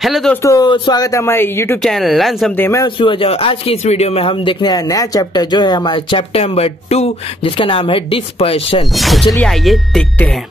Hello दोस्तों, स्वागत है हमारे यूट्यूब चैनल लर्न समथिंग। मैं सूरज और आज की इस वीडियो में हम देखने हैं नया चैप्टर जो है हमारा चैप्टर नंबर 2 जिसका नाम है डिस्पर्शन। तो चलिए आइए देखते हैं।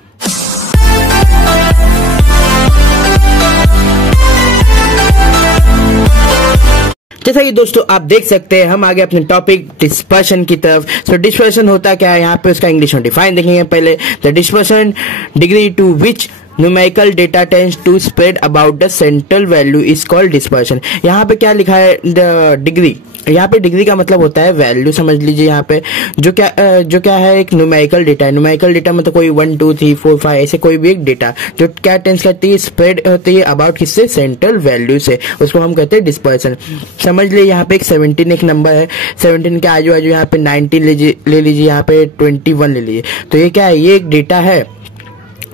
जैसा कि दोस्तों आप देख सकते हैं हम आगे अपने टॉपिक डिस्पर्शन की तरफ। सो डिस्पर्शन होता क्या है, यहाँ पे उसका इंग्लिश में डिफाइन देखेंगे। पहले the dispersion degree to which numerical data tends to spread about the central value is called dispersion। यहाँ पे क्या लिखा है, द डिग्री। यहाँ पे डिग्री का मतलब होता है वैल्यू, समझ लीजिए। यहाँ पे जो क्या है, एक न्यूमेरिकल डेटा है। न्यूमेरिकल डेटा मतलब कोई 1 2 3 4 5 ऐसे कोई भी एक डेटा जो क्या टेंस करती है, स्प्रेड होती है अबाउट किससे, सेंट्रल वैल्यू से, उसको हम कहते हैं डिस्पर्सन। समझ लीजिए यहाँ पे एक 17 एक नंबर है, 17 के आजू बाजू यहाँ पे 19 ले लीजिए, यहाँ पे 21 ले लीजिए। तो ये क्या है, ये एक डेटा है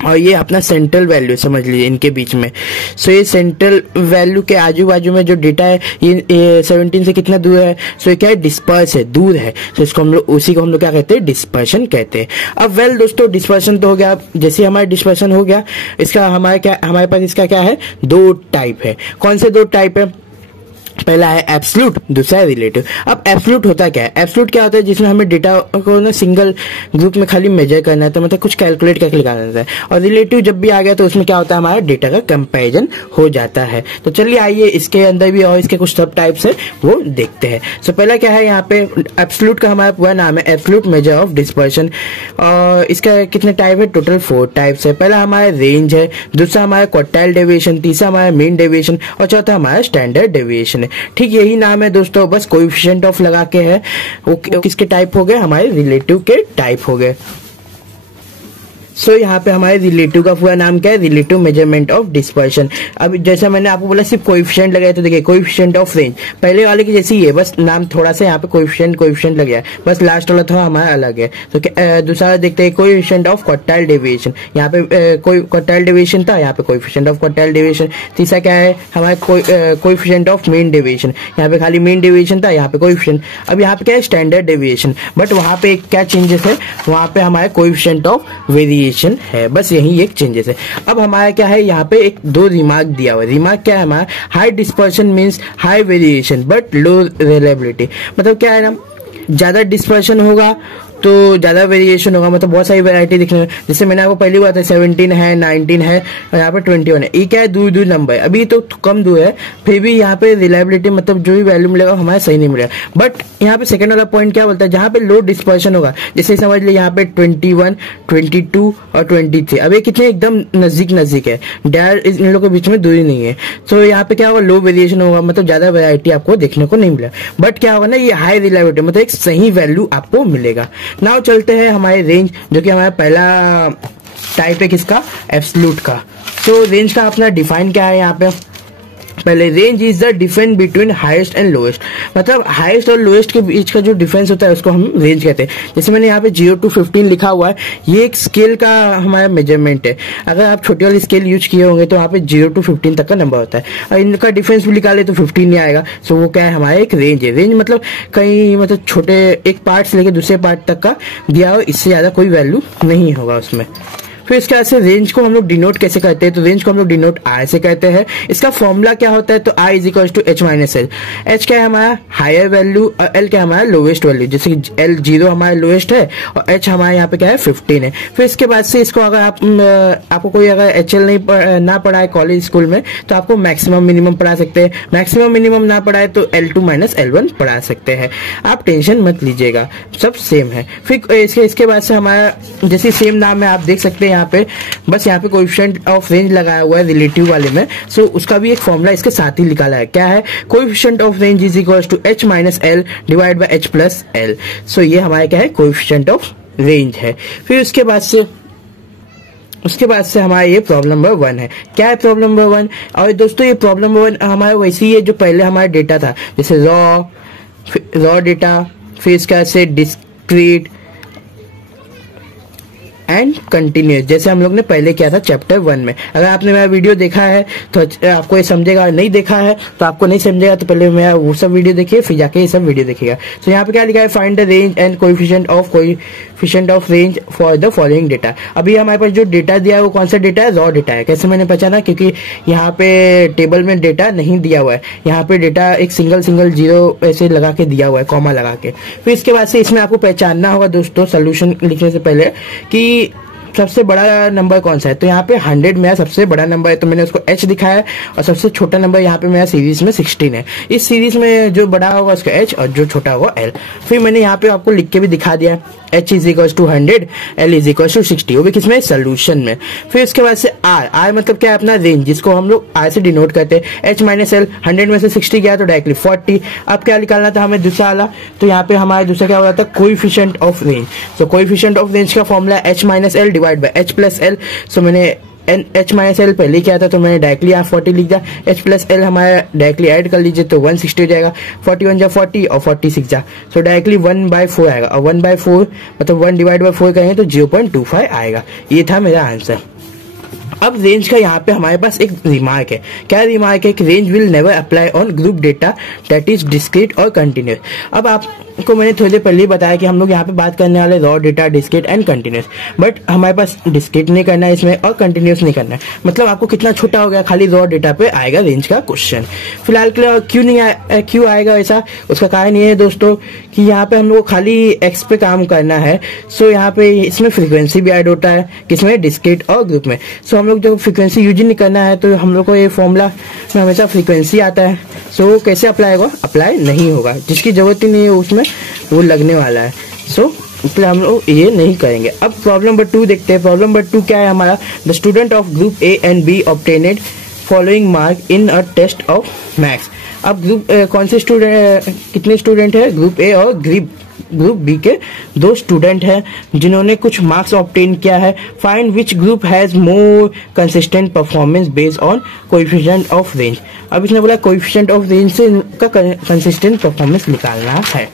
और ये अपना सेंट्रल वैल्यू समझ लीजिए इनके बीच में। सो ये सेंट्रल वैल्यू के आजू बाजू में जो डेटा है ये 17 से कितना दूर है, सो ये क्या है, डिस्पर्स है, दूर है। तो इसको हम लोग उसी को हम लोग क्या कहते हैं, डिस्पर्शन कहते हैं। अब दोस्तों डिस्पर्शन तो हो गया। जैसे हमारा डिस्पर्शन हो गया, इसका हमारे पास इसका क्या है, 2 टाइप है। कौन से 2 टाइप है, पहला है एब्सोल्यूट, दूसरा है रिलेटिव। अब एब्सोल्यूट होता क्या है, एब्सोल्यूट क्या होता है, जिसमें हमें डेटा को ना सिंगल ग्रुप में खाली मेजर करना है, तो मतलब कुछ कैलकुलेट करके निकालना होता है। और रिलेटिव जब भी आ गया तो उसमें क्या होता है, हमारा डेटा का कंपैरिजन हो जाता है। तो चलिए आइए इसके अंदर भी और इसके कुछ सब टाइप्स है वो देखते हैं। सो पहला क्या है, यहाँ पे एब्सोल्यूट का हमारा पूरा नाम है एब्सोल्यूट मेजर ऑफ डिस्पर्शन। और इसका कितने टाइप है, टोटल 4 टाइप्स है। पहला हमारा रेंज है, दूसरा हमारा क्वार्टाइल डेविएशन, तीसरा हमारा मीन डेविएशन और चौथा हमारा स्टैंडर्ड डेविएशन। ठीक यही नाम है दोस्तों, बस कोएफिशिएंट ऑफ लगा के है। वो किसके टाइप हो गए, हमारे रिलेटिव के टाइप हो गए। सो यहाँ पे हमारे रिलेटिव का पूरा नाम क्या है, रिलेटिव मेजरमेंट ऑफ डिस्पर्शन। अब जैसा मैंने आपको बोला सिर्फ कोएफिशिएंट लगाया, तो देखिए कोएफिशिएंट ऑफ रेंज पहले वाले की जैसी है, बस नाम थोड़ा सा यहाँ पे कोएफिशिएंट लग गया है, बस लास्ट वाला थोड़ा हमारा अलग है। तो दूसरा देखते हैं कोएफिशिएंट ऑफ क्वार्टाइल डेविएशन। यहाँ पे कोई क्वार्टाइल डेविएशन था, यहाँ पे कोएफिशिएंट ऑफ क्वार्टाइल डेविएशन। तीसरा क्या है, हमारे कोएफिशिएंट ऑफ मीन डेविएशन। यहाँ पे खाली मीन डेविएशन था, यहाँ पे कोएफिशिएंट। अब यहाँ पे क्या है, स्टैंडर्ड डेविएशन, बट वहां पे क्या चेंजेस है, वहां पे हमारे कोएफिशिएंट ऑफ वेरिएशन है, बस यही एक चेंजेस है। अब हमारा क्या है, यहाँ पे 2 रिमार्क दिया हुआ है। रिमार्क क्या है हमारा, high dispersion means high variation but low reliability. मतलब क्या है ना, ज्यादा डिस्पर्शन होगा तो ज्यादा वेरिएशन होगा, मतलब बहुत सारी वैरायटी दिखने में। जैसे मैंने आपको पहली बात है 17 है, 19 है और यहाँ पे 21 है। ये क्या है, दूर नंबर है, अभी तो कम दूर है, फिर भी यहाँ पे रिलायबिलिटी मतलब जो भी वैल्यू मिलेगा हमारा सही नहीं मिलेगा। बट यहाँ पे सेकंड वाला पॉइंट क्या बोलता है, जहाँ पे लो डिस्पर्शन होगा, जैसे समझ लीजिए यहाँ पे 21, 22 और 23। अब ये कितने एकदम नजदीक है, इन लोगों के बीच में दूरी नहीं है। तो यहाँ पे क्या होगा, लो वेरिएशन होगा, मतलब ज्यादा वैरायटी आपको देखने को नहीं मिला। बट क्या होगा ना, ये हाई रिलायबिलिटी मतलब एक सही वैल्यू आपको मिलेगा। नाउ चलते हैं हमारे रेंज, जो कि हमारा पहला टाइप है किसका, एब्सोल्यूट का। तो रेंज का अपना डिफाइन क्या है यहाँ पे, पहले range is the difference between highest and lowest. मतलब हाईएस्ट और लोएस्ट के बीच का जो डिफरेंस होता है उसको हम रेंज कहते हैं। जैसे मैंने यहाँ पे 0 to 15 लिखा हुआ है, ये एक स्केल का हमारा मेजरमेंट है। अगर आप छोटी वाली स्केल यूज किए होंगे तो वहाँ पे 0 to 15 तक का नंबर होता है, और इनका डिफरेंस भी निकाले तो 15 नहीं आएगा। सो वो क्या है, हमारा एक रेंज है। रेंज मतलब कहीं मतलब छोटे एक पार्ट से लेकर दूसरे पार्ट तक का दिया हो, इससे ज्यादा कोई वैल्यू नहीं होगा उसमें। फिर इसके बाद से रेंज को हम लोग डिनोट कैसे करते हैं, तो रेंज को हम लोग डिनोट आई से कहते हैं। इसका फॉर्मूला क्या होता है, तो I is equal to H minus L. H क्या है हमारा हायर वैल्यू और एल क्या है हमारा लोवेस्ट वैल्यू। जैसे कि एल 0 हमारा लोवेस्ट है और एच हमारे यहाँ पे क्या है 15 है। फिर इसके बाद से इसको अगर आपको कोई अगर एच एल ना पढ़ाए कॉलेज स्कूल में, तो आपको मैक्सिमम मिनिमम पढ़ा सकते हैं। मैक्सिमम मिनिमम ना पढ़ाए तो L2 माइनस L1 पढ़ा सकते हैं। आप टेंशन मत लीजिएगा, सब सेम है। फिर इसके बाद से हमारा जैसे सेम नाम है, आप देख सकते हैं यहाँ पे, बस यहाँ पे कोएफिशिएंट ऑफ रेंज लगाया हुआ है रिलेटिव वाले में। सो उसका भी एक फॉर्मूला इसके साथ ही निकाला है, क्या है, coefficient of range is equal to H minus L divide by H plus L. So ये हमारा क्या है, कोएफिशिएंट ऑफ रेंज है। फिर उसके बाद से हमारा ये प्रॉब्लम नंबर 1 है। क्या है प्रॉब्लम नंबर 1, और दोस्तों ये प्रॉब्लम नंबर 1 हमारा वैसी है जो पहले हमारा डेटा था, जैसे रॉ डेटा, फिर इसका से डिस्क्रीट एंड कंटिन्यूस, जैसे हम लोग ने पहले किया था चैप्टर 1 में। अगर आपने मेरा वीडियो देखा है तो आपको ये समझेगा, नहीं देखा है तो आपको नहीं समझेगा, तो पहले मेरा वो सब वीडियो देखिए फिर जाके ये सब वीडियो देखिएगा। तो यहाँ पे क्या लिखा है, find the range and coefficient of coefficient of range for the following data. अभी हमारे पास जो डेटा दिया है वो कौन सा डेटा है, रॉ डेटा है। कैसे मैंने पहचाना, क्योंकि यहाँ पे टेबल में डेटा नहीं दिया हुआ है, यहाँ पे डेटा एक सिंगल जीरो ऐसे लगा के दिया हुआ है, कॉमा लगा के। फिर इसके बाद से इसमें आपको पहचानना होगा दोस्तों सोल्यूशन लिखने से पहले कि सबसे बड़ा नंबर कौन सा है। तो यहाँ पे 100 मेरा सबसे बड़ा नंबर है, तो मैंने उसको h दिखाया है, और सबसे छोटा नंबर यहाँ पे मेरा सीरीज में 16 है। इस सीरीज में जो बड़ा होगा उसका h और जो छोटा होगा l। फिर मैंने यहाँ पे आपको लिख के भी दिखा दिया, h is equal to 100, l is equal to 60, वो भी किसमें, सोल्यूशन में। फिर उसके बाद से r मतलब क्या है, अपना रेंज, जिसको हम लोग r से डिनोट करते हैं। h माइनस l, 100 में से 60 गया तो डायरेक्टली 40। अब क्या निकालना था हमें, दूसरा वाला, तो यहाँ पे हमारा दूसरा क्या हो रहा था, कोएफिशिएंट ऑफ रेंज। तो कोएफिशिएंट ऑफ रेंज का formula h minus l divide by h plus l। सो मैंने h माइनस एल पहले क्या था, तो मैंने डायरेक्टली यहाँ 40 लिख दिया। h प्लस एल हमारा डायरेक्टली ऐड कर लीजिए तो 160 हो जाएगा, 41 जा 40 और 46 जा, सो डायरेक्टली 1/4 आएगा, और 1/4 मतलब 1 डिवाइड बाय 4 करेंगे तो 0.25 आएगा। ये था मेरा आंसर। अब रेंज का यहाँ पे हमारे पास एक रिमार्क है। क्या रिमार्क है कि range will never apply on group data that is discrete और कंटिन्यूस। अब आपको मैंने थोड़ी देर पहले ही बताया कि हम लोग यहाँ पे बात करने वाले raw data, discrete and continuous, but हमारे पास डिस्क्रीट नहीं करना है इसमें और कंटिन्यूस नहीं करना है। मतलब आपको कितना छोटा हो गया, खाली रॉ डेटा पे आएगा रेंज का क्वेश्चन। फिलहाल के लिए क्यों आएगा ऐसा, उसका कारण ये है दोस्तों कि यहाँ पे हम लोग खाली एक्स पे काम करना है। सो यहाँ पे इसमें फ्रीक्वेंसी भी ऐड होता है, किसमें, डिस्क्रीट और ग्रुप में। सो हम लोग जब फ्रीक्वेंसी यूज नहीं करना है तो हम लोग को ये फॉर्मूला में हमेशा फ्रीक्वेंसी आता है। सो कैसे अप्लाई होगा, अप्लाई नहीं होगा, जिसकी जरूरत ही नहीं है उसमें वो लगने वाला है। सो इसलिए हम लोग ये नहीं करेंगे। अब प्रॉब्लम नंबर 2 देखते हैं। प्रॉब्लम नंबर 2 क्या है हमारा, the student of group A and B obtained following mark in a test of maths. अब ग्रुप कौन से स्टूडेंट, कितने स्टूडेंट है, ग्रुप ए और ग्रुप बी के 2 स्टूडेंट हैं जिन्होंने कुछ मार्क्स ऑब्टेन किया है। Find which group has more consistent performance based on coefficient of range. अब इसने बोला कोएफिशिएंट ऑफ रेंज से इनका कंसिस्टेंट परफॉर्मेंस निकालना है।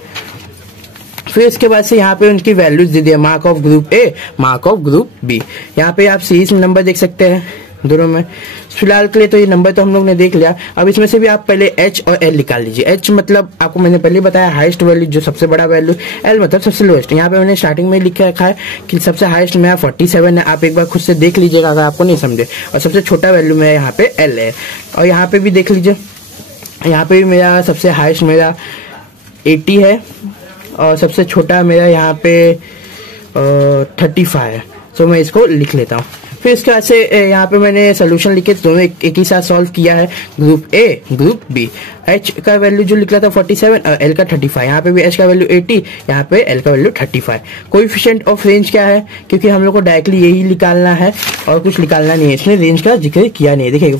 फिर इसके बाद से यहाँ पे उनकी वैल्यूज दे दिया, mark of group A, mark of group B. यहाँ पे आप सीरीज में नंबर देख सकते हैं दोनों में। फिलहाल के लिए तो ये नंबर तो हम लोग ने देख लिया। अब इसमें से भी आप पहले h और l निकाल लीजिए। h मतलब आपको मैंने पहले बताया हाईएस्ट वैल्यू, जो सबसे बड़ा वैल्यू, l मतलब सबसे लोएस्ट। यहाँ पे मैंने स्टार्टिंग में लिख के रखा है कि सबसे हाईएस्ट मेरा 47 है, आप एक बार खुद से देख लीजिएगा अगर आपको नहीं समझे। और सबसे छोटा वैल्यू मेरा यहाँ पे l है, और यहाँ पे भी देख लीजिए, यहाँ पे भी मेरा सबसे हाईएस्ट मेरा 80 है और सबसे छोटा मेरा यहाँ पे 35 है। तो मैं इसको लिख लेता हूँ। फिर इसके बाद से यहाँ पे मैंने सोल्यूशन लिखे दोनों एक ही साथ सॉल्व किया है, group A group B. h का वैल्यू जो लिखा था 47 और l का 35, यहाँ पे भी h का वैल्यू 80, यहाँ पे l का वैल्यू 35। कोएफिशिएंट ऑफ रेंज क्या है, क्योंकि हम लोग को डायरेक्टली यही निकालना है और कुछ निकालना नहीं है, इसमें रेंज का जिक्र किया नहीं है। देखिए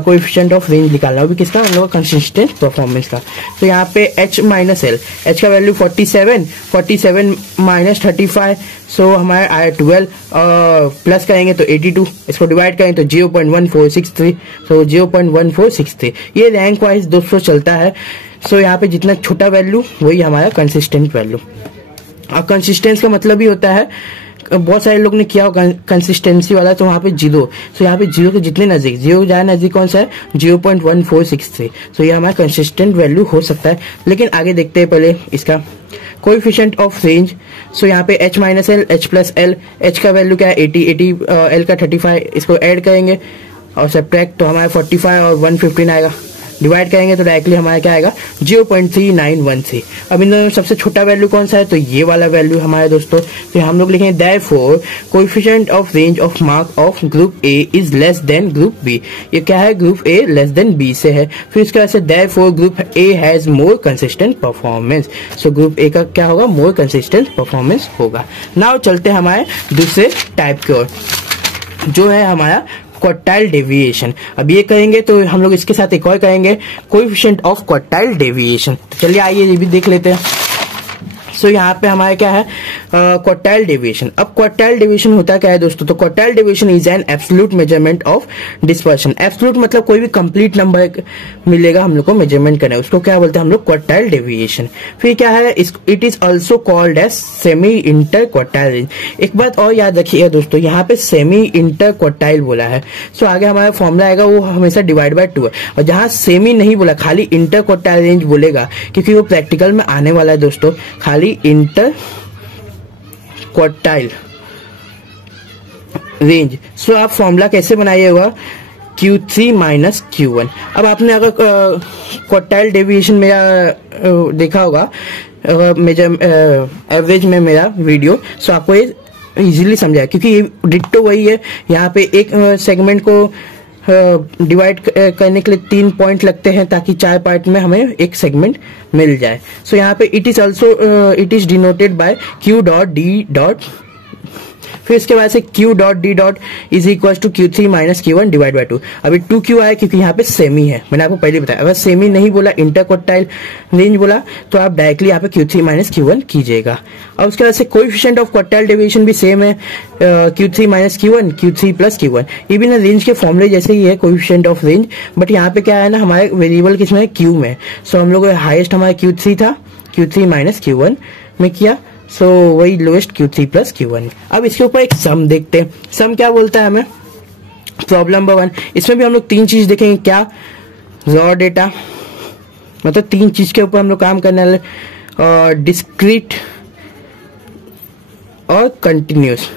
कोएफिशिएंट ऑफ रेंज निकालना है, वो भी किसका, हम लोग कंसिस्टेंट परफॉर्मेंस का। तो यहाँ पे h माइनस एल, h का वैल्यू 47 माइनस 35, सो हमारे आया 12 और प्लस करेंगे तो 82, इसको डिवाइड करेंगे तो 0.1463, सो 0.1463। ये रैंक वाइज दोस्तों चलता है। सो यहाँ पे जितना छोटा वैल्यू वही हमारा कंसिस्टेंट वैल्यू। और कंसिस्टेंस का मतलब ही होता है, बहुत सारे लोग ने किया होगा कंसिस्टेंसी वाला, तो वहाँ पे 0, सो यहाँ पे 0 के जितने नजदीक, 0 ज्यादा नजदीक कौन सा है, 0.1463। सो ये हमारा कंसिस्टेंट वैल्यू हो सकता है। लेकिन आगे देखते हैं पहले इसका कोएफिशिएंट ऑफ रेंज। सो यहाँ पे h minus L, h plus L, h का वैल्यू क्या है 80, l का 35, इसको ऐड करेंगे और सब्ट्रैक्ट तो हमारा 45 और 115 आएगा, डिवाइड करेंगे तो डायरेक्टली हमारा क्या आएगा 0.3913। अब इन दोनों में सबसे छोटा वैल्यू कौन सा है, तो ये वाला वैल्यू हमारे दोस्तों। तो हम लोग लिखेंगे therefore coefficient of range of mark of group A is less than group B. ये क्या है, group A less than B से है। फिर इसके बाद से therefore group A has more consistent performance. So group A का क्या होगा, मोर कंसिस्टेंट परफॉर्मेंस होगा। नाउ चलते हैं हमारे दूसरे टाइप की ओर, जो है हमारा क्वार्टाइल डेविएशन। अब ये करेंगे तो हम लोग इसके साथ एक और करेंगे, कोएफिशिएंट ऑफ क्वार्टाइल डेविएशन। तो चलिए आइए ये भी देख लेते हैं। सो यहाँ पे हमारा क्या है, क्वार्टाइल डेविएशन। अब क्वार्टाइल डेविएशन होता क्या है दोस्तों, तो quartile deviation is an absolute measurement of dispersion. Absolute मतलब कोई भी कंप्लीट नंबर मिलेगा हम लोग को मेजरमेंट करना है, उसको क्या बोलते हैं हम लोग, क्वार्टाइल डेविएशन। फिर क्या है, it is also called as semi inter quartile range. एक बात और याद रखिएगा दोस्तों, यहाँ पे सेमी इंटर क्वार्टाइल बोला है, सो आगे हमारा फॉर्मूला आएगा वो हमेशा डिवाइड बाय 2 है। और जहां सेमी नहीं बोला, खाली इंटर क्वार्टाइल रेंज बोलेगा, क्योंकि वो प्रैक्टिकल में आने वाला है दोस्तों, खाली इंटर क्वार्टाइल रेंज। सो आप फॉर्मूला कैसे बनाइएगा, Q3 माइनस Q1। अब आपने अगर क्वार्टाइल डेविएशन मेरा देखा होगा मेजर एवरेज में मेरा वीडियो, सो आपको ये इजीली समझाया, क्योंकि ये डिट्टो वही है। यहाँ पे एक सेगमेंट को डिवाइड करने के लिए 3 पॉइंट लगते हैं ताकि 4 पार्ट में हमें एक सेगमेंट मिल जाए। सो यहाँ पे it is denoted by Q dot D dot, फिर इसके बाद से Q dot D dot is equal to Q3 minus Q1 divide by 2। अभी 2 क्यों आया, क्योंकि यहाँ पे सेमी है, मैंने आपको पहले बताया। अगर सेमी नहीं बोला, इंटरक्वार्टाइल रेंज बोला, तो आप डायरेक्टली यहाँ पे Q3 माइनस Q1 कीजिएगा। और उसके बाद से कोएफिशिएंट ऑफ क्वार्टाइल डेविएशन भी सेम है, Q3 minus Q1, Q3 plus Q1। ये भी ना रेंज के फॉर्मूले जैसे ही है, कोएफिशिएंट ऑफ रेंज, बट यहाँ पे क्या है ना, हमारे वेरिएबल किसमें है, Q में। सो हम लोग हाईएस्ट हमारा Q3 था, Q3 माइनस Q1 में किया, सो वही लोएस्ट Q3 प्लस Q1। अब इसके ऊपर एक सम देखते हैं। सम क्या बोलता है हमें, प्रॉब्लम नंबर 1। इसमें भी हम लोग 3 चीज देखेंगे, क्या, रॉ डेटा, मतलब 3 चीज के ऊपर हम लोग काम करने वाले, और डिस्क्रीट और कंटिन्यूस।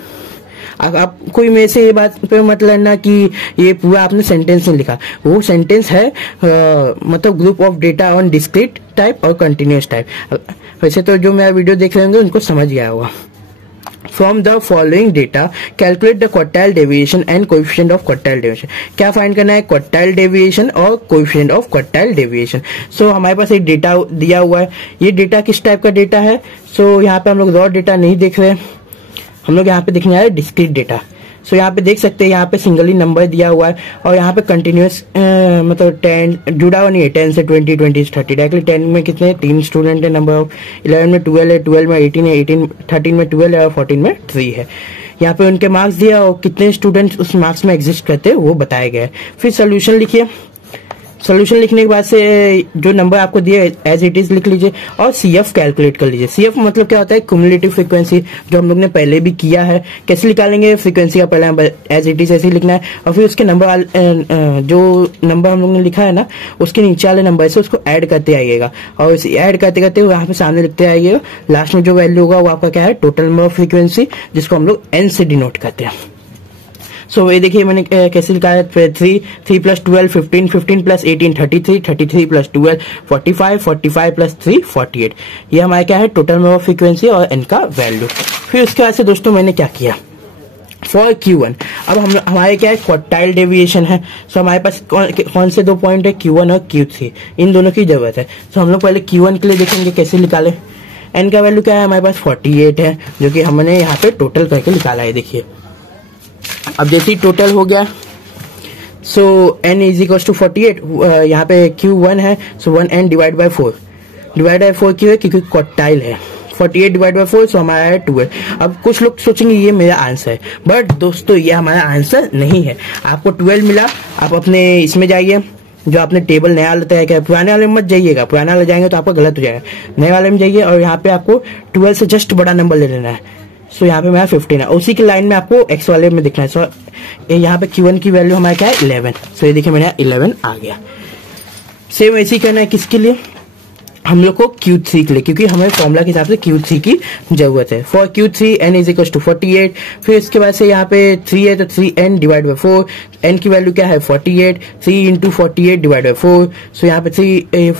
आप कोई मेरे से ये बात पे मत लड़ना कि ये पूरा आपने सेंटेंस नहीं लिखा, वो सेंटेंस है मतलब group of data on discrete type और कंटिन्यूस टाइप। वैसे तो जो मेरा वीडियो देख रहे होंगे उनको समझ गया होगा। From the following data calculate the quartile deviation and coefficient of quartile deviation. क्या फाइंड करना है, क्वार्टाइल डेविएशन और कोएफिशिएंट ऑफ क्वार्टाइल डेविएशन। सो हमारे पास एक डेटा दिया हुआ है। ये डेटा किस टाइप का डेटा है, सो यहाँ पे हम लोग रॉ डेटा नहीं देख रहे, हम लोग यहाँ पे देखने आ रहे हैं डिस्क्रीट डेटा। सो यहाँ पे देख सकते हैं, यहाँ पे सिंगली नंबर दिया हुआ है, और यहाँ पे कंटिन्यूस मतलब 10 जुड़ा हुआ नहीं है, 10 से 20, 20 से 30। डायरेक्टली 10 में कितने, 3 स्टूडेंट है, नंबर ऑफ 11 में 12 है, 12 में 18 है, 13 में 12 है, और 14 में 3 है। यहाँ पे उनके मार्क्स दिया और कितने स्टूडेंट्स उस मार्क्स में एग्जिस्ट करते हैं वो बताया गया है। फिर सोल्यूशन लिखिए। सोल्यूशन लिखने के बाद से जो नंबर आपको दिए एज इट इज लिख लीजिए, और CF कैलकुलेट कर लीजिए। CF मतलब क्या होता है, क्युमुलेटिव फ्रीक्वेंसी, जो हम लोग ने पहले भी किया है। कैसे निकालेंगे, फ्रीक्वेंसी का पहला नंबर एज इट इज ऐसे ही लिखना है, और फिर उसके नंबर जो नंबर हम लोग ने लिखा है ना, उसके नीचे वाले नंबर से उसको ऐड करते आइएगा, और इसे ऐड करते करते यहाँ पे सामने लिखते आइएगा। लास्ट में जो वैल्यू होगा वो आपका क्या है, टोटल नंबर ऑफ फ्रीक्वेंसी, जिसको हम लोग N से डिनोट करते हैं। सो ये देखिए मैंने कैसे लिखा है, 3 प्लस 12 15, 15 प्लस 18 33, 33 प्लस 12 45, 45 प्लस 3 48। ये हमारा क्या है, टोटल नंबर ऑफ फ्रीक्वेंसी और N का वैल्यू। फिर उसके बाद से दोस्तों मैंने क्या किया, फॉर Q1। अब हमारे क्या है, क्वार्टाइल डेविएशन है। सो हमारे पास कौन से 2 पॉइंट है, Q1 और Q3, इन दोनों की जरूरत है। सो हम लोग पहले Q1 के लिए देखेंगे कैसे निकाले। N का वैल्यू क्या है, हमारे पास 48 है, जो कि हमने यहाँ पे टोटल करके निकाला है। देखिए अब जैसे ही टोटल हो गया, सो N इज इक्वल टू 48, यहाँ पे Q1 है, सो 1N divide by 4। Divide by 4 क्यों है, क्योंकि क्वार्टाइल है। 48 डिवाइड बाय 4, सो हमारा है 12। अब कुछ लोग सोचेंगे ये मेरा आंसर है, बट दोस्तों ये हमारा आंसर नहीं है। आपको 12 मिला, आप अपने इसमें जाइए, जो आपने टेबल नया वाला तैयार किया, पुराने वाले में मत जाइएगा, पुराने वाले जाएंगे तो आपका गलत हो जाएगा। नए वाले में जाइए, और यहाँ पे आपको 12 से जस्ट बड़ा नंबर ले लेना है। सो यहाँ पे मेरा 15 है, उसी के लाइन में आपको X वाले में दिखना है। सो यहाँ पे Q1 की वैल्यू हमारा क्या है, 11। सो ये देखिए मेरा 11 आ गया। सेम ऐसे ही करना है किसके लिए, हम लोग को Q3 के लिए, क्योंकि हमें फॉर्मूला के हिसाब से Q3 की जरूरत है। For Q3 N is equal to 48। फिर इसके बाद से यहाँ पे 3 है, तो 3N डिवाइड बाय 4। N की वैल्यू क्या है, 48, 3 इंटू 48 डिवाइड बाय 4। सो यहाँ पे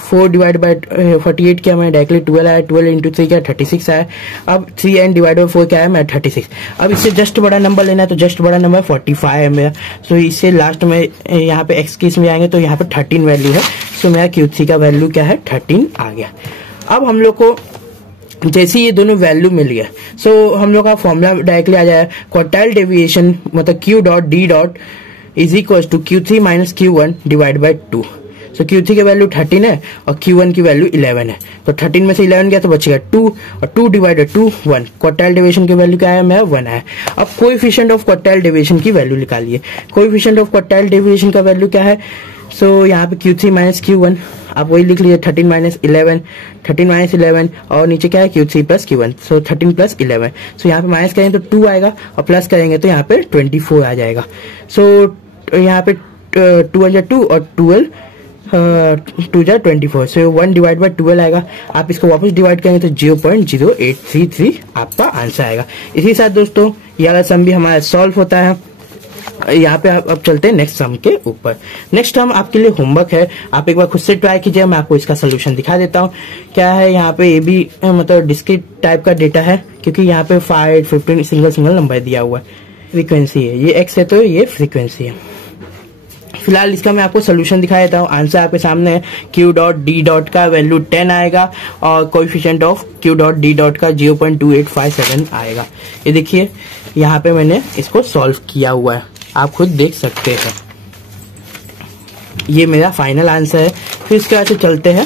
4 डिवाइड बाय 48 क्या मैं डायरेक्टली 12 आया, 12 इंटू 3 क्या 36 आया। अब 3N डिवाइड बाय 4 क्या है, मैं 36। अब इससे जस्ट बड़ा नंबर लेना है, तो जस्ट बड़ा नंबर 45 है मेरा। सो इससे लास्ट में यहाँ पे X की इसमें आएंगे, तो यहाँ पे 13 वैल्यू है। सो मेरा Q3 का वैल्यू क्या है, 13 आ गया। अब हम लोग को जैसे ये दोनों वैल्यू मिल गया, सो हम लोग का फॉर्मूला डायरेक्टली आ जाए, क्वार्टाइल डेविएशन मतलब Q dot D dot is equal to Q3 minus Q1 divide by 2। So Q3 की वैल्यू 13 है और Q1 की वैल्यू 11 है, तो 13 में से 11 गया तो बचेगा 2, और 2 डिवाइड 2 1। क्वार्टाइल डेविएशन की वैल्यू क्या है, मेरा 1 है। अब कोएफिशिएंट ऑफ क्वार्टाइल डेविएशन की वैल्यू निकालिए। कोएफिशिएंट ऑफ क्वार्टाइल डेविएशन का वैल्यू क्या है, सो यहाँ पे Q3 माइनस Q1, आप वही लिख लीजिए, 13 माइनस 11, 13 माइनस 11, और नीचे क्या है Q3 प्लस Q1, सो 13 प्लस 11। सो यहाँ पे माइनस करेंगे तो 2 आएगा, और प्लस करेंगे तो यहाँ पे 24 आ जाएगा। सो यहाँ पे 2 और 12 2 जा 24, सो 1 डिवाइड बाई 12 आएगा। आप इसको वापस डिवाइड करेंगे तो 0.0833 आपका आंसर आएगा। इसी साथ दोस्तों ये वाला सम भी हमारा सॉल्व होता है। यहाँ पे अब चलते हैं नेक्स्ट सम के ऊपर। नेक्स्ट हम आपके लिए होमवर्क है, आप एक बार खुद से ट्राई कीजिए, मैं आपको इसका सोल्यूशन दिखा देता हूँ। क्या है यहाँ पे, ये भी मतलब डिस्क्रीट टाइप का डेटा है, क्योंकि यहाँ पे 5, 15 सिंगल नंबर दिया हुआ है। फ्रीक्वेंसी है, ये एक्स है तो ये फ्रीक्वेंसी है। फिलहाल इसका मैं आपको सोल्यूशन दिखा देता हूँ। आंसर आपके सामने है। Q डॉट D डॉट का वैल्यू 10 आएगा और coefficient of Q dot D dot का 0.2857 आएगा। ये देखिए यहाँ पे मैंने इसको सॉल्व किया हुआ है, आप खुद देख सकते हैं। ये मेरा फाइनल आंसर है। फिर इसके बाद से चलते हैं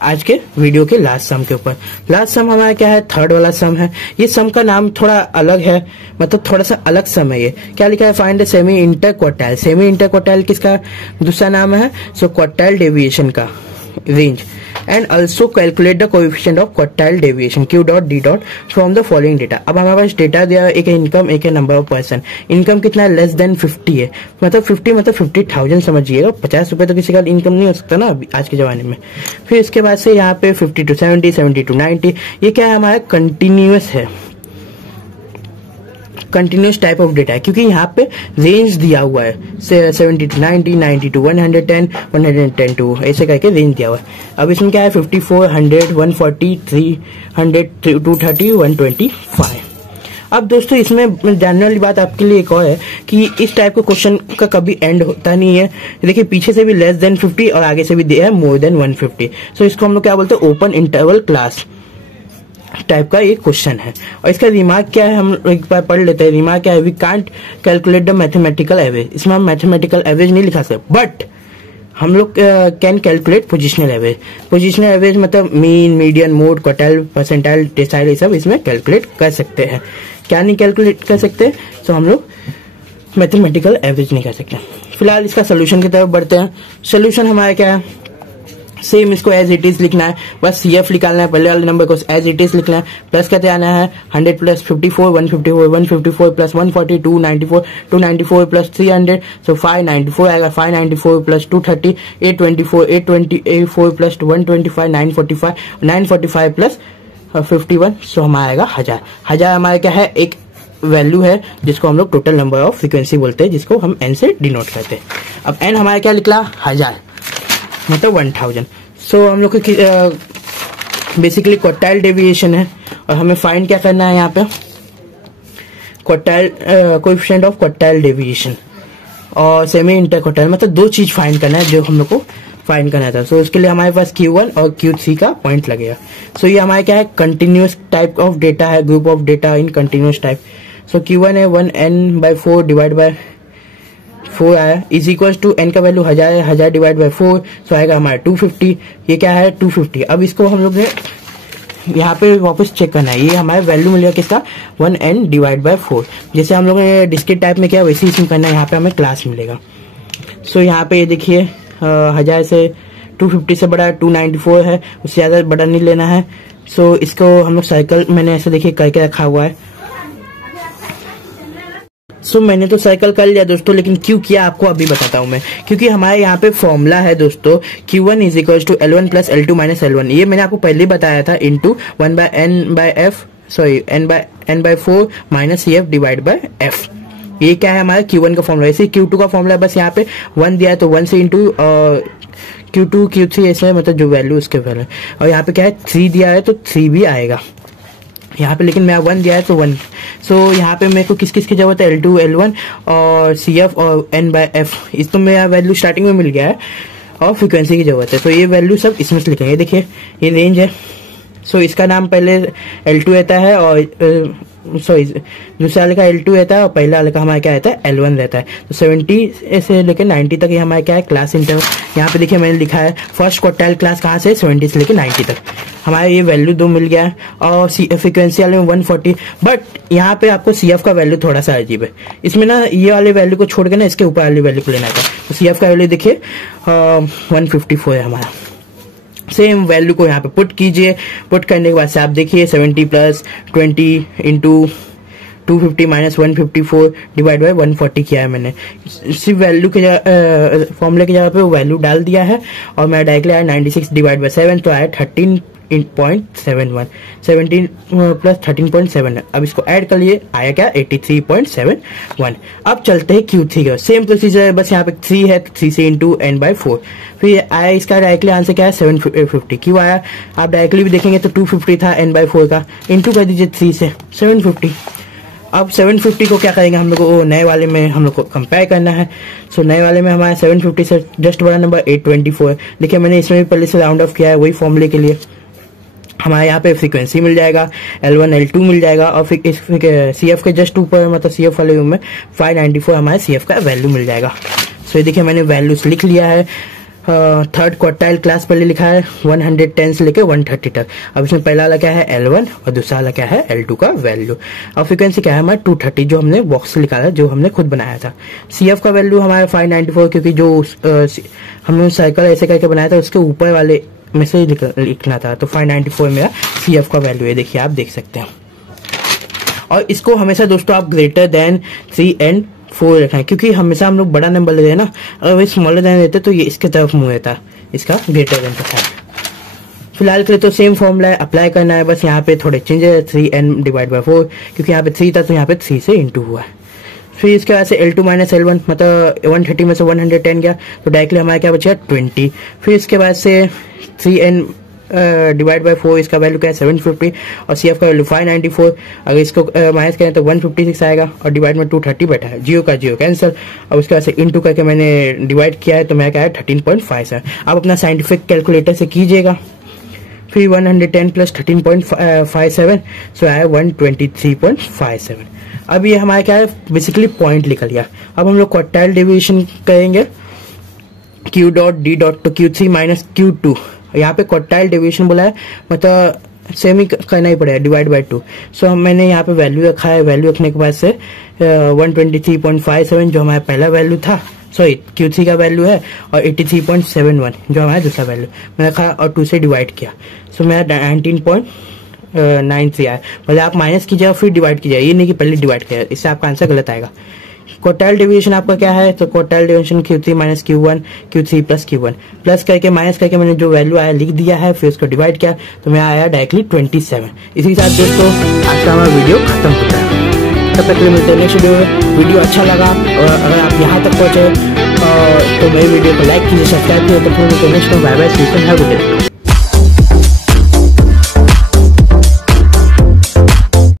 आज के वीडियो के लास्ट सम के ऊपर। लास्ट सम हमारा क्या है, थर्ड वाला सम है। ये सम का नाम थोड़ा अलग है, मतलब थोड़ा सा अलग सम है। ये क्या लिखा है, find the semi inter quartile. Semi inter quartile किसका दूसरा नाम है, सो क्वार्टाइल डेविएशन का range and also calculate the coefficient of quartile deviation Q dot D dot from the following data. अब हमारे पास डेटा दिया है, एक है इनकम, एक है नंबर ऑफ पर्सन। इनकम कितना है, लेस देन 50 है, मतलब 50 मतलब 50,000 समझिएगा। 50 रुपए तो किसी का इनकम नहीं हो सकता ना आज के जमाने में। फिर इसके बाद से यहाँ पे 50 to 70, 70 to 90, ये क्या है हमारा कंटिन्यूअस है, कंटिन्यूस टाइप ऑफ डेटा है, क्योंकि यहाँ पे रेंज दिया हुआ है 70 to 90, 90 to 110, 110 to ऐसे करके रेंज दिया हुआ है। अब इसमें क्या है 54, 100, 140, 300, 230, 125। अब दोस्तों इसमें जानने वाली बात आपके लिए एक और है कि इस टाइप के क्वेश्चन का कभी एंड होता नहीं है। देखिए पीछे से भी लेस देन 50 और आगे से भी दिया है मोर देन 150। सो इसको हम लोग क्या बोलते हैं, ओपन इंटरवल क्लास टाइप का ये क्वेश्चन है। और इसका रिमार्क क्या है, हम एक बार पढ़ लेते हैं। रिमार्क क्या है, we can't calculate the mathematical average. इसमें हम मैथमेटिकल एवरेज नहीं लिखा सकते, बट हम लोग can calculate positional average. Positional average मतलब mean, median, mode, quartile, percentile, decile, ये सब इसमें कैलकुलेट कर सकते हैं। क्या नहीं कैलकुलेट कर सकते, तो हम लोग मैथमेटिकल एवरेज नहीं कर सकते। फिलहाल इसका सोल्यूशन की तरफ बढ़ते हैं। सोल्यूशन हमारा क्या है, सेम इसको एज इट इज लिखना है, बस CF निकालना है, पहले वाले नंबर को एज इट इज लिखना है। प्लस करते आना है 100 प्लस 54, 154, 154 प्लस 140, 294, 294 प्लस 300, सो 594 आएगा। 594 प्लस 230, 824, 824 प्लस 125, 945, 945 प्लस 51, सो हमारा आएगा 1000। 1000 हमारा क्या है, एक वैल्यू है जिसको हम लोग टोटल नंबर ऑफ फ्रीक्वेंसी बोलते हैं, जिसको हम N से डिनोट करते हैं। अब N हमारा क्या निकला, 1000 मतलब 1000। सो हम लोग बेसिकली क्वार्टाइल डेविएशन है और हमें फाइंड क्या करना है यहाँ पे, quartile coefficient of quartile deviation और सेमी इंटर क्वार्टाइल, मतलब दो चीज फाइंड करना है जो हम लोग को फाइंड करना था। सो उसके लिए हमारे पास Q1 और Q3 का पॉइंट लगेगा। सो ये हमारा क्या है, कंटिन्यूअस टाइप ऑफ डेटा है, group of data in continuous type. So Q1 है 1n/4 डिवाइड बाय 4 आया, इज इक्वल टू N का वैल्यू 1000 है, 1000 डिवाइड बाय 4, सो आएगा हमारा 250। ये क्या है 250। अब इसको हम लोग ने यहाँ पे वापस चेक करना है, ये हमारा वैल्यू मिलेगा किसका, 1n डिवाइड बाय 4। जैसे हम लोग ने डिस्क्रीट टाइप में किया वैसे ही इसमें करना है, यहाँ पे हमें क्लास मिलेगा। सो यहाँ पे ये देखिए 1000 से 250 से बड़ा 294 है, उससे ज्यादा बड़ा नहीं लेना है। सो इसको हम लोग सर्कल मैंने ऐसे देखिए करके रखा हुआ है। सो मैंने तो सर्कल कर लिया दोस्तों, लेकिन क्यों किया आपको अभी बताता हूं मैं। क्योंकि हमारे यहाँ पे फॉर्मूला है दोस्तों, Q1 is equal to L1 plus L2 minus L1। ये मैंने आपको पहले बताया था, into 1/n/4 minus CF divide by F। ये क्या है हमारा Q1 का फॉर्मूला। ऐसे Q2 का फॉर्मूला है, बस यहाँ पे 1 दिया है तो 1 से इंटू Q2 Q3 ऐसे है, मतलब जो वैल्यू उसके वैल्यू। और यहाँ पे क्या है 3 दिया है तो 3 भी आएगा यहाँ पे, लेकिन मैं 1 दिया है तो 1। सो यहाँ पे मेरे को किस किस की जरूरत है, L2, L1 और CF और N/F। इस तो मेरा वैल्यू स्टार्टिंग में मिल गया है और फ्रीक्वेंसी की जरूरत है, तो ये वैल्यू सब इसमें से लिखेंगे। देखिए ये रेंज है। सो इसका नाम पहले L2 रहता है और सॉरी दूसरे वाले का L2 रहता है और पहले वाले का हमारा क्या रहता है, L1 रहता है। तो 70 से लेकर 90 तक ये हमारा क्या है, क्लास इंटरवल। यहाँ पे देखिए मैंने लिखा है फर्स्ट क्वार्टाइल क्लास कहाँ से, 70 से लेकर 90 तक। हमारा ये वैल्यू 2 मिल गया है और फ्रीक्वेंसी वाले में 140। बट यहाँ पे आपको CF का वैल्यू थोड़ा सा अजीब है, इसमें ना ये वाले वैल्यू को छोड़ के ना इसके ऊपर वाली वैल्यू को लेना था। तो CF का वैल्यू देखिए 154 है हमारा। सेम वैल्यू को यहाँ पे पुट कीजिए, पुट करने के बाद से आप देखिए 70 plus 20 into 250 minus 154 divide by 140 किया है मैंने। सिर्फ वैल्यू के फॉर्मूले की जगह पे वो वैल्यू डाल दिया है और मैं डायरेक्टली आया 96 डिवाइड बाई 7 तो आया 13.71 17 प्लस 13.7। अब इसको ऐड कर लिए आया क्या 83.71। अब चलते हैं Q3 का सेम प्रोसीजर है, बस यहाँ पे 3 है तो 3 से इंटू n बाई 4। फिर आया इसका डायरेक्टली आंसर क्या है 750। क्यों आया आप डायरेक्टली भी देखेंगे तो 250 था n बाई 4 का, इंटू कर दीजिए 3 से 750। अब 750 को क्या करेंगे हम लोग को नए वाले में हम लोग को कंपेयर करना है। सो नए वाले में हमारा 750 से जस्ट बड़ा नंबर 824। देखिए मैंने इसमें भी पहले से राउंड ऑफ किया है वही फॉर्मूले के लिए। हमारे यहाँ पे फ्रीक्वेंसी मिल जाएगा L1 L2 मिल जाएगा और फिर इस CF के जस्ट ऊपर मतलब CF वाले रूम में 594 हमारे CF का वैल्यू मिल जाएगा। सो ये देखिए मैंने वैल्यूज लिख लिया है। थर्ड क्वार्टाइल क्लास पहले लिखा है 110 से लेकर 130 तक। अब इसमें पहला वाला क्या है L1 और दूसरा वाला क्या है L2 का वैल्यू। और फ्रीक्वेंसी क्या है हमारा 230 जो हमने बॉक्स से निकाला जो हमने खुद बनाया था। CF का वैल्यू हमारा 594 क्योंकि जो हमने सर्कल ऐसे करके बनाया था उसके ऊपर वाले में से लिखना था, तो 594 मेरा CF का वैल्यू है, देखिए आप देख सकते हैं। और इसको हमेशा दोस्तों आप ग्रेटर देन 3 and 4 रखें क्योंकि हमेशा हम लोग बड़ा नंबर लेते हैं ना, अगर वही स्मॉलर देन लेते तो ये इसके तरफ मुंह रहता है इसका ग्रेटर देन का साइन। फिलहाल के लिए तो सेम फॉर्मूला है अप्लाई करना है, बस यहाँ पे थोड़े चेंज है 3n डिवाइड बाई 4 क्योंकि यहाँ पे 3 था तो यहाँ पे 3 से इंटू हुआ है। फिर इसके बाद से L2 माइनस L1 मतलब 130 में से 110 गया तो डायरेक्टली हमारा क्या बचा 20। फिर इसके बाद से 3n डिवाइड बाई 4 इसका वैल्यू क्या है 750 और CF का वैल्यू 594। अगर इसको माइनस करें तो 156 आएगा और डिवाइड में 230 बैठा है, जीरो का जीरो कैंसिल। और उसके बाद से इंटू करके मैंने डिवाइड किया है तो मैं क्या है 13.57। आप अपना साइंटिफिक कैलकुलेटर से कीजिएगा। फिर 110 प्लस 13.57 सो आया 123.57। अब ये हमारा क्या है बेसिकली पॉइंट निकल गया। अब हम लोग क्वार्टाइल डिवीजन करेंगे Q डॉट D डॉट तो Q3 माइनस Q2। यहाँ पे क्वार्टाइल डिवीजन बोला है मतलब सेम ही करना ही पड़ेगा डिवाइड बाई 2। सो मैंने यहाँ पे वैल्यू रखा है, वैल्यू रखने के बाद से 123.57 जो हमारा पहला वैल्यू था सॉरी Q3 का वैल्यू है और 83.71 जो हमारा दूसरा वैल्यू मैंने रखा और 2 से डिवाइड किया। सो मेरा 19.93 आया। मतलब आप माइनस कीजिए फिर डिवाइड कीजिए, ये नहीं कि पहले डिवाइड किया, इससे आपका आंसर गलत आएगा। क्वार्टाइल डिवीजन आपका क्या है तो quartile division Q3 minus Q1 Q3 plus Q1 plus करके माइनस करके मैंने जो वैल्यू आया लिख दिया है फिर उसको डिवाइड किया तो मैं आया डायरेक्टली 27। इसी के साथ दोस्तों आज का हमारा वीडियो खत्म होता है। तब तक मिलते हैं नेक्स्ट वीडियो में। वीडियो अच्छा लगा और अगर आप यहाँ तक पहुंचे तो मेरे वीडियो को लाइक कीजिए, सब्सक्राइब कीजिए। तो फिर नेक्स्ट में bye bye, see you, have a good day.